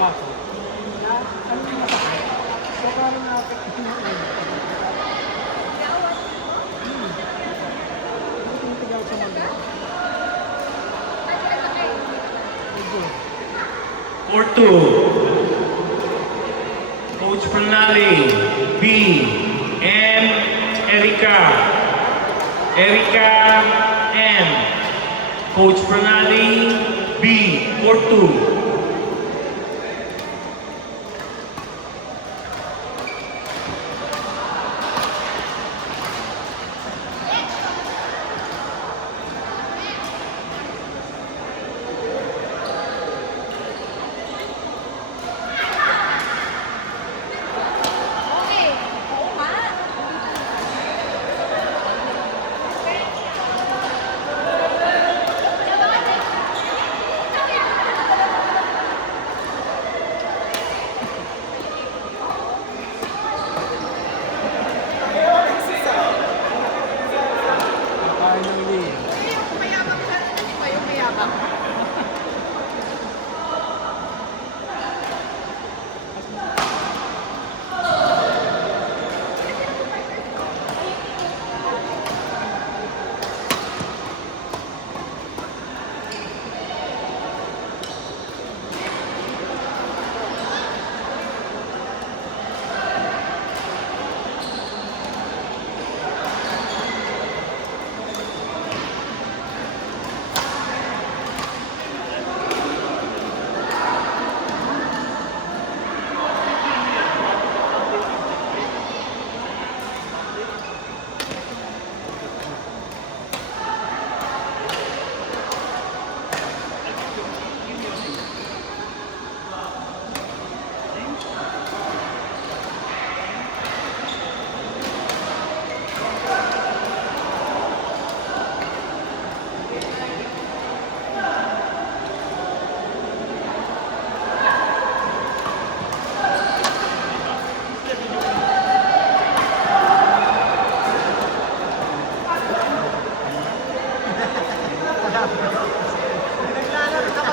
Bakit? Ano yung masakit? So, parang na-affect yung ulo. Tinitig sa mga. Court 2. Coach Pranali, B. M. Erica. Erica M. Coach Pranali, B. Court 2.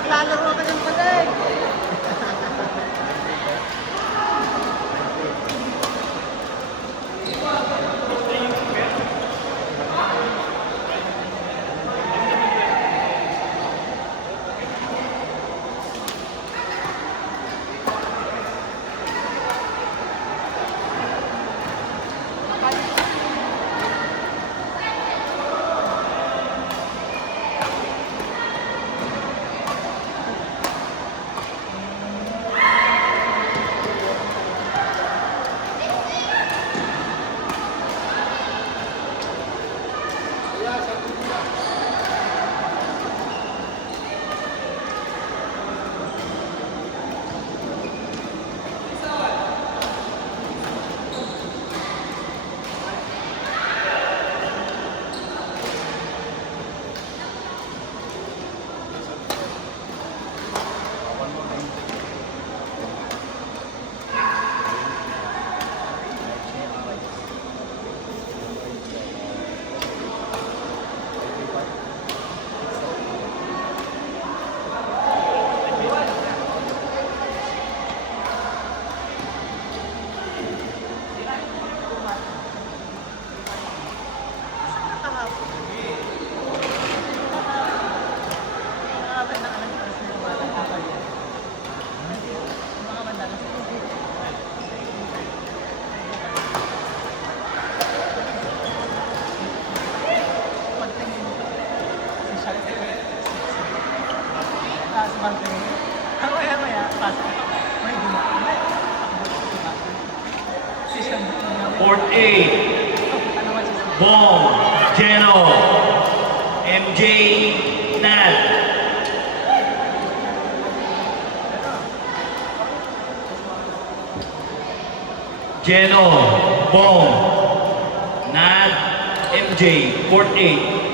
Naglalaro ka ng paday. Court 8. Bong, Geno, MJ, Nat. Geno, Bong, Nat, MJ, Court 8.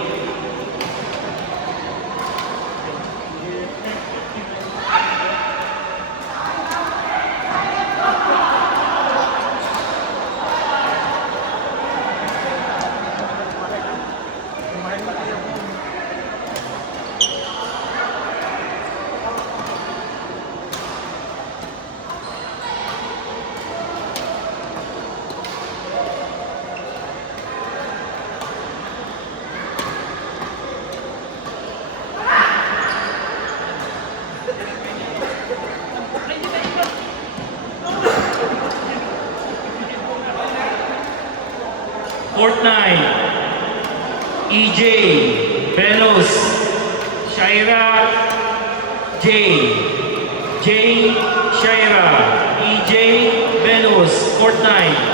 Court 9. EJ Venus. Shaira J. J. Shaira. EJ Venus. Court 9.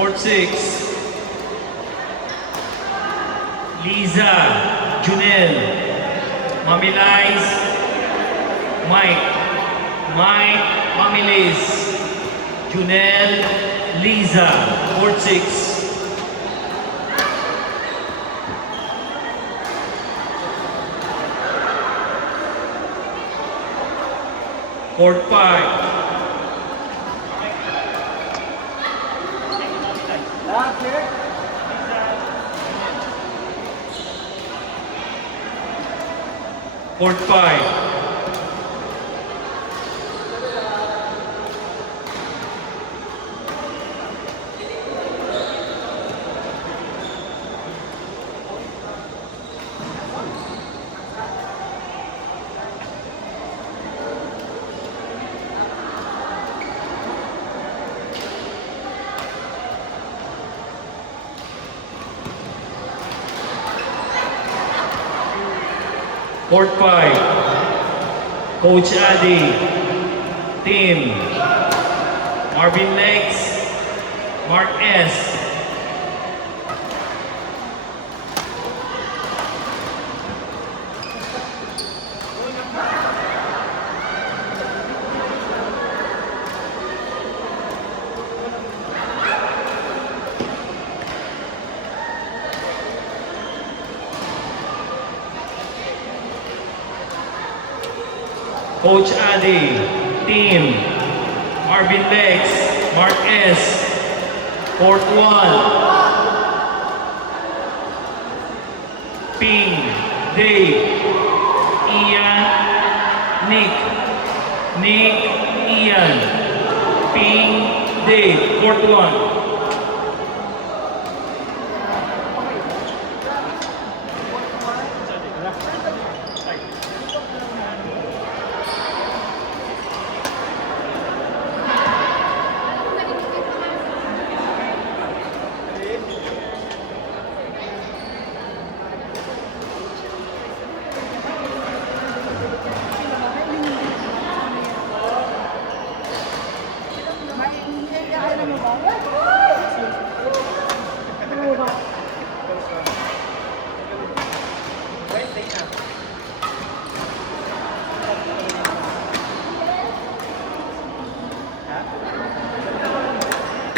Court 6. Liza, Junel, Mami Liz, Mike, Mami Liz, Junel, Liza, Court 6. Court 5. Court 5. Court 5. Coach Adi. Team. Marvin Lex. Mark S. Coach Adi, Team, Marvin Lex, Mark S, Court 1, Ping, Dave, Ian, Nick, Ian, Ping, Dave, Court 1.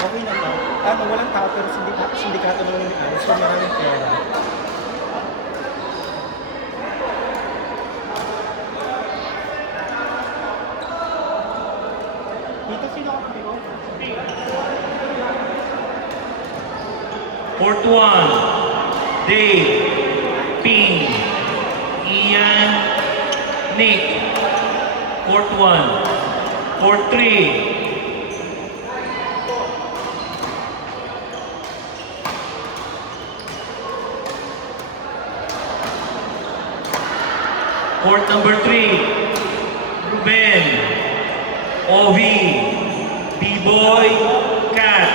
Okay naman. Walang tao pero sindikato naman yung ano. So maraming pera. Dito sino ako pero? Court 1, Dave, Ping, Ian, Nick. Court 1. Court 3, Court number 3, Ruben, Ovi, B-Boy, Cat.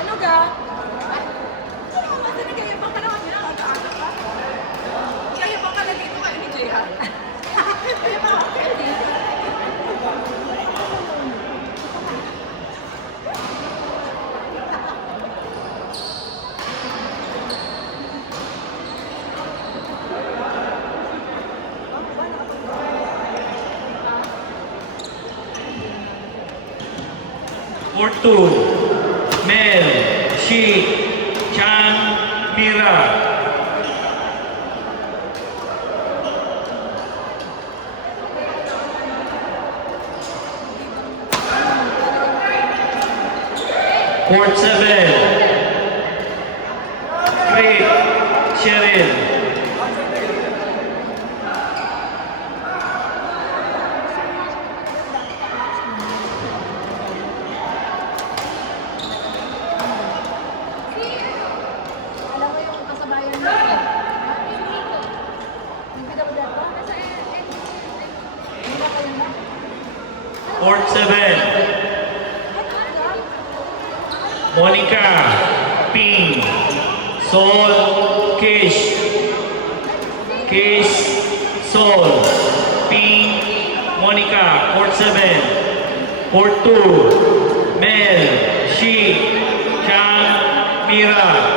Ano ga? Kasi nagayabang ka naman yun. Aga-aga ka. Nagayabang ka na dito kayo ni Jay, ha? Nagayabang ka kayo dito. Court 2, Mel, Shi, Chan, Mira. Court 7, Great, Cheryl. Alam mo yung kasabayan mo? Hindi ka ba dito? Hindi na kayo na? Court 7, Monica, Ping, Sol, Kish, Sol, Ping, Monica. Court 7, Court 2, Mel, Shi, Chan, Mira.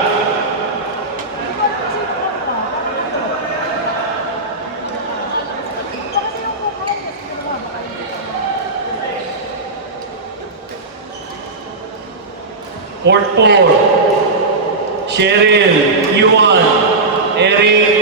Court 4, Cheryl, Yuan, Eric,